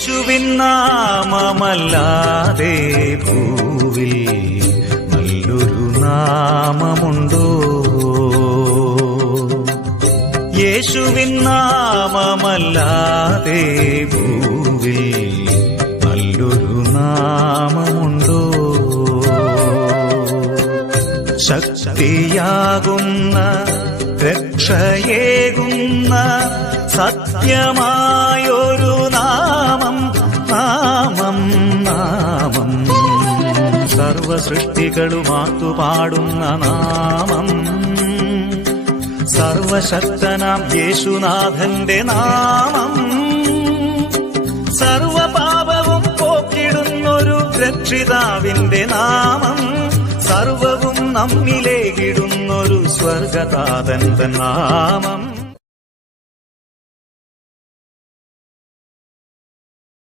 യേശുവിൻ നാമമല്ലാതെ ഭൂവിൽ നല്ലൊരു നാമമുണ്ടോ? യേശുവിൻ നാമമല്ലാതെ ഭൂവിൽ നല്ലൊരു നാമമുണ്ടോ? ശക്തിയാകുന്ന രക്ഷയേകുന്ന സത്യമായൊരു നാമം നാമം നാമം സർവസൃഷ്ടികളുമാത്തുപാടുന്ന നാമം സർവശക്തനാം യേശുനാഥന്റെ നാമം സർവപാപവും പോക്കിടുന്നൊരു രക്ഷിതാവിന്റെ നാമം സർവവും നമ്മിലേകിടുന്നൊരു സ്വർഗതാതന്റെ നാമം